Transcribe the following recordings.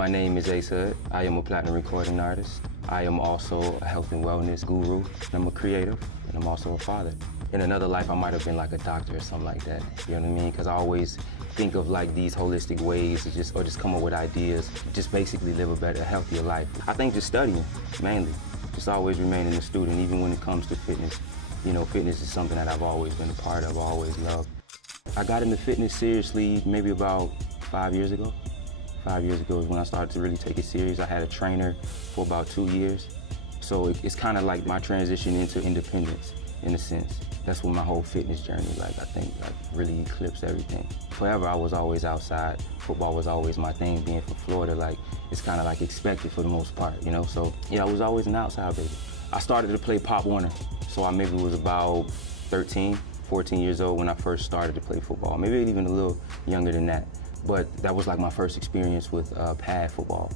My name is Ace Hood. I am a platinum recording artist. I am also a health and wellness guru. I'm a creative, and I'm also a father. In another life, I might have been like a doctor or something like that. You know what I mean? Because I always think of like these holistic ways to just come up with ideas, just basically live a better, healthier life. I think just studying, mainly. Just always remaining a student, even when it comes to fitness. You know, fitness is something that I've always been a part of, always loved. I got into fitness seriously maybe about 5 years ago. 5 years ago is when I started to really take it serious. I had a trainer for about 2 years. So it's kind of like my transition into independence, in a sense. That's when my whole fitness journey, I think really eclipsed everything. Forever, I was always outside. Football was always my thing. Being from Florida, it's kind of like expected for the most part, you know? So yeah, I was always an outside baby. I started to play Pop Warner. So I maybe was about 13, 14 years old when I first started to play football. Maybe even a little younger than that. But that was like my first experience with pad football,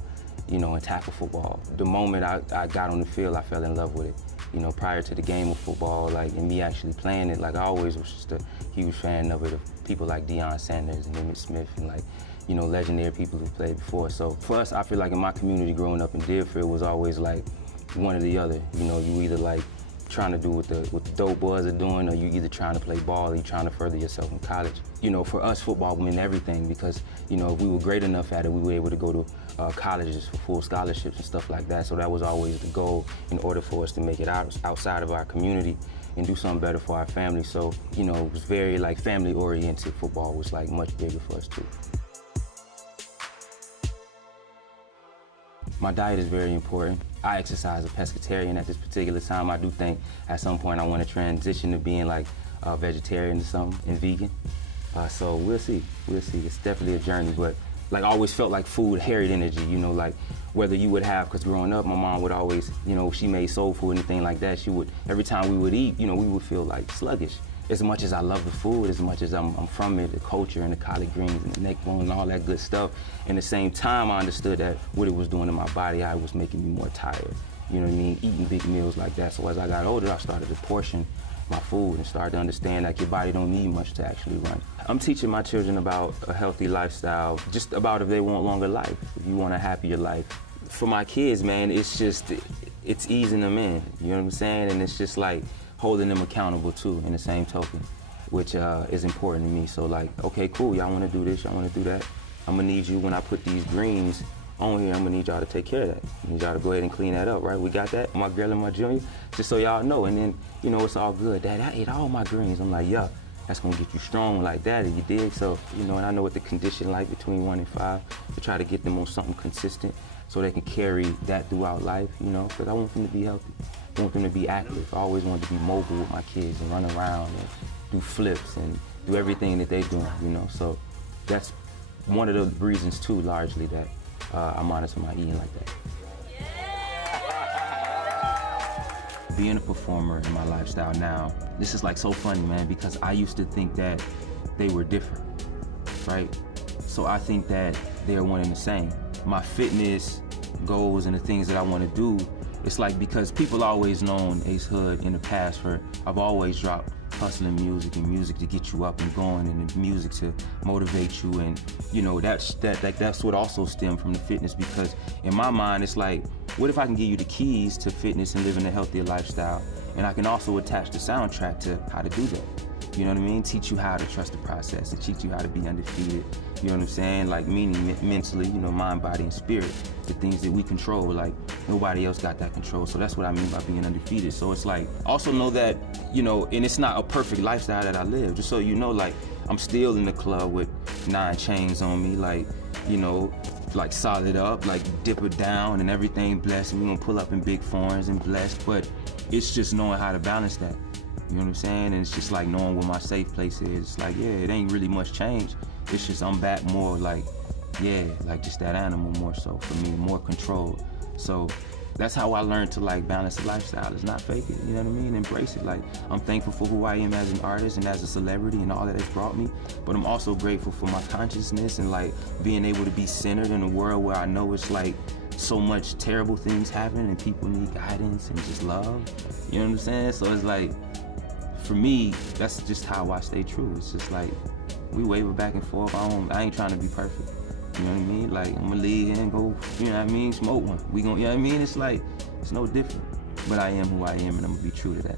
you know, and tackle football. The moment I got on the field, I fell in love with it. You know, prior to the game of football, and me actually playing it, I always was just a huge fan of it, of people like Deion Sanders and Emmitt Smith and you know, legendary people who played before. So for us, I feel like in my community growing up in Deerfield was always one or the other. You know, you either trying to do what the dope boys are doing, or you either trying to play ball or you trying to further yourself in college. You know, for us, football meant everything because, you know, if we were great enough at it, we were able to go to colleges for full scholarships and stuff like that. So that was always the goal in order for us to make it outside of our community and do something better for our family. So, you know, it was very family-oriented. Football was much bigger for us too. My diet is very important. I exercise a pescatarian at this particular time. I do think at some point I want to transition to being a vegetarian or something and vegan. So we'll see, we'll see. It's definitely a journey, but I always felt like food carried energy, you know, whether you would have, because growing up, my mom would always, you know, she made soul food and anything like that, she would, every time we would eat, you know, we would feel sluggish. As much as I love the food, as much as I'm from it, the culture and the collard greens and the neck bone and all that good stuff, and at the same time I understood that what it was doing to my body, it was making me more tired. You know what I mean? Eating big meals like that. So as I got older, I started to portion my food and started to understand that your body don't need much to actually run. I'm teaching my children about a healthy lifestyle, just about if they want longer life, if you want a happier life. For my kids, man, it's easing them in, you know what I'm saying? And it's just holding them accountable too, in the same token, which is important to me. So okay, cool, y'all wanna do this, y'all wanna do that. I'm gonna need you, when I put these greens on here, I'm gonna need y'all to take care of that. I need y'all to go ahead and clean that up, right? We got that? My girl and my junior, just so y'all know. And then, you know, it's all good. Dad, I ate all my greens. I'm like, yeah, that's gonna get you strong like that, you dig? So, you know, and I know what the condition between 1 and 5, to try to get them on something consistent so they can carry that throughout life, you know, because I want them to be healthy. I want them to be active. I always wanted to be mobile with my kids and run around and do flips and do everything that they're doing, you know. So that's one of the reasons too, largely, that I monitor my eating like that. Yeah. Being a performer in my lifestyle now, this is so funny, man, because I used to think that they were different, right? So I think that they're one and the same. My fitness goals and the things that I want to do, it's because people always known Ace Hood in the past for, I've always dropped hustling music and music to get you up and going and the music to motivate you, and you know, that's what also stemmed from the fitness, because in my mind it's what if I can give you the keys to fitness and living a healthier lifestyle, and I can also attach the soundtrack to how to do that. You know what I mean? Teach you how to trust the process and teach you how to be undefeated. You know what I'm saying? Meaning mentally, you know, mind, body, and spirit. The things that we control, nobody else got that control. So that's what I mean by being undefeated. So it's also know that, you know, and it's not a perfect lifestyle that I live. Just so you know, I'm still in the club with 9 chains on me, you know, solid up, dip it down and everything blessed. And we gonna pull up in big foreigns and blessed. But it's just knowing how to balance that. You know what I'm saying? And it's just knowing where my safe place is. It's yeah, it ain't really much change. It's just I'm back more just that animal more so for me, more control. So that's how I learned to balance the lifestyle. It's not fake it, you know what I mean? Embrace it. I'm thankful for who I am as an artist and as a celebrity and all that it's brought me. But I'm also grateful for my consciousness and being able to be centered in a world where I know it's so much terrible things happen and people need guidance and just love. You know what I'm saying? So it's for me, that's just how I stay true. It's just we waver back and forth. I ain't trying to be perfect. You know what I mean? Like, I'm gonna leave here and go, you know what I mean, smoke one. We gonna, you know what I mean? It's like, it's no different. But I am who I am, and I'm gonna be true to that.